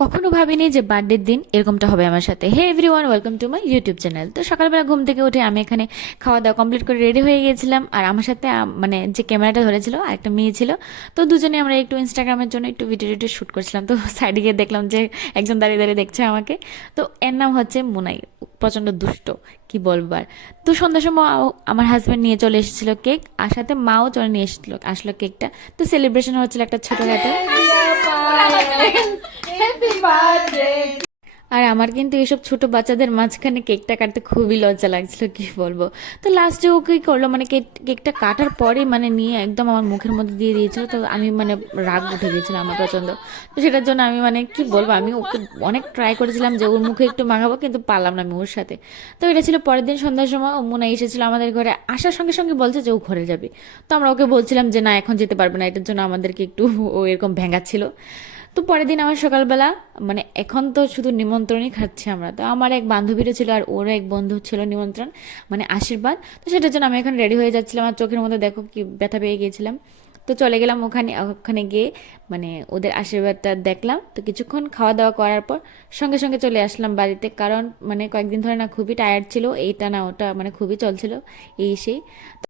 কখনো ভাবিনি যে বার্থডের দিন এরকমটা হবে আমার সাথে। Hey everyone, welcome to my YouTube channel. তো সকালবেলা ঘুম থেকে উঠে আমি এখানে খাওয়া দাওয়া কমপ্লিট করে রেডি হয়ে গিয়েছিলাম, আর আমার সাথে মানে যে ক্যামেরাটা ধরেছিল আরেকটা মেয়ে ছিল। তো দুজনে আমরা একটু ইনস্টাগ্রামের জন্য একটু ভিডিও টিডিও শ্যুট করছিলাম। তো সাইডে গিয়ে দেখলাম যে একজন দাঁড়িয়ে দাঁড়িয়ে দেখছে আমাকে। তো এর নাম হচ্ছে মুনাই, প্রচণ্ড দুষ্ট, কি বলবার। তো সন্ধ্যার সময় আমার হাজব্যান্ড নিয়ে চলে এসেছিল কেক, আর সাথে মাও চলে নিয়ে আসলো কেকটা। তো সেলিব্রেশন হচ্ছিল একটা ছোটখাটো। Happy birthday. আর আমার কিন্তু এইসব ছোট বাচ্চাদের মাঝখানে কেকটা কাটতে খুবই লজ্জা লাগছিল, কি বলবো। তো লাস্টে ও কি করলো, মানে কেকটা কাটার পরে মানে নিয়ে একদম আমার মুখের মধ্যে দিয়ে দিয়েছিল। তো আমি মানে রাগ উঠে গিয়েছিল আমার প্রচন্ড। তো সেটার জন্য আমি মানে কি বলবো, আমি ওকে অনেক ট্রাই করেছিলাম যে ওর মুখে একটু মাখাবো, কিন্তু পারলাম না আমি ওর সাথে। তো এটা ছিল পরের দিন সন্ধ্যার সময়। ও মনে এসেছিল আমাদের ঘরে, আসার সঙ্গে সঙ্গে বলছে যে ও ঘরে যাবে। তো আমরা ওকে বলছিলাম যে না, এখন যেতে পারবে না, এটার জন্য আমাদেরকে একটু ও এরকম ভেঙাচ্ছিল। তো পরের দিন আমার সকালবেলা, মানে এখন তো শুধু নিমন্ত্রণই খাচ্ছি আমরা। তো আমার এক বান্ধবীরও ছিল আর ওরও এক বন্ধু ছিল নিমন্ত্রণ, মানে আশীর্বাদ। তো সেটার জন্য আমি এখন রেডি হয়ে যাচ্ছিলাম, আর চোখের মধ্যে দেখো কি ব্যথা পেয়ে গিয়েছিলাম। তো চলে গেলাম ওখানে। ওখানে গিয়ে মানে ওদের আশীর্বাদটা দেখলাম। তো কিছুক্ষণ খাওয়া দাওয়া করার পর সঙ্গে সঙ্গে চলে আসলাম বাড়িতে, কারণ মানে কয়েকদিন ধরে না খুবই টায়ার্ড ছিল, এইটা না ওটা মানে খুবই চলছিল এই সেই। তো